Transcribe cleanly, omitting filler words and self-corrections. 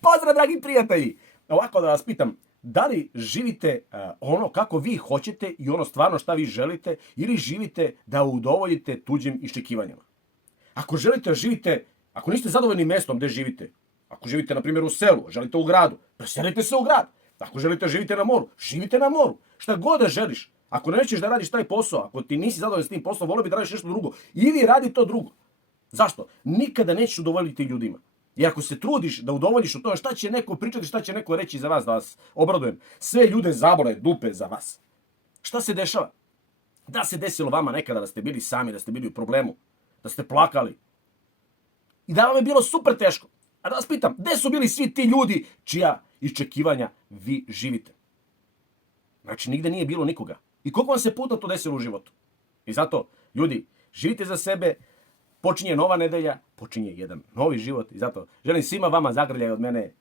Pozdrav, dragi prijatelji! Ovako da vas pitam, da li živite ono kako vi hoćete i ono stvarno šta vi želite ili živite da udovoljite tuđim iščekivanjima? Ako želite da živite, ako niste zadovoljni mestom gde živite, ako živite na primjer u selu, želite u gradu, preselite se u grad. Ako želite da živite na moru, živite na moru. Šta god da želiš. Ako nećeš da radiš taj posao, ako ti nisi zadovoljan s tim poslom, volio bi da radiš nešto drugo. Ili radi to drugo. Zašto? Nikada nećeš udovoljiti ljudima. I ako se trudiš da udovoljiš u tome šta će neko pričati, šta će neko reći za vas, da vas obradujem, sve ljude zabole dupe za vas. Šta se dešava? Da se desilo vama nekada da ste bili sami, da ste bili u problemu, da ste plakali i da vam je bilo super teško. A da vas pitam, gde su bili svi ti ljudi čija iščekivanja vi živite? Znači, nigde nije bilo nikoga. I koliko vam se puta to desilo u životu? I zato, ljudi, živite za sebe, počinje nova nedelja, počinje jedan novi život. I zato želim svima vama zagrljaj od mene